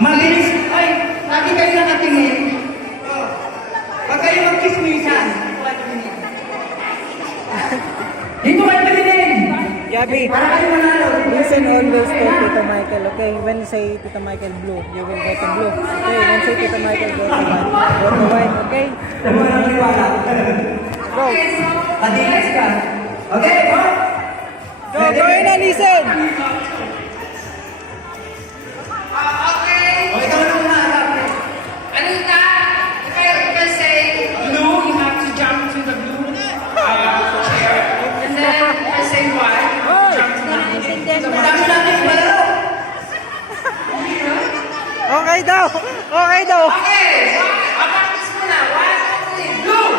Mabilis. Ay, lagi kayo nakatingin. Oh. Pag kayo magkismisan, dito kayo tumingin. Yabi, Para kayo manalo. listen always to Tito Michael, okay? When you say Tito Michael blue, you will go to blue. Okay, when you say Tito Michael go to white, okay? Go. Madilas ka. Okay, go. Go, go in and listen. O, ikaw na muna. Anita, if I say blue, you have to jump to the blue chair. And then if I say white, you have to jump to the Ang dami natin yung balaro. Okay daw. Okay daw. Okay, I'll practice muna. 1, 2, 3, blue!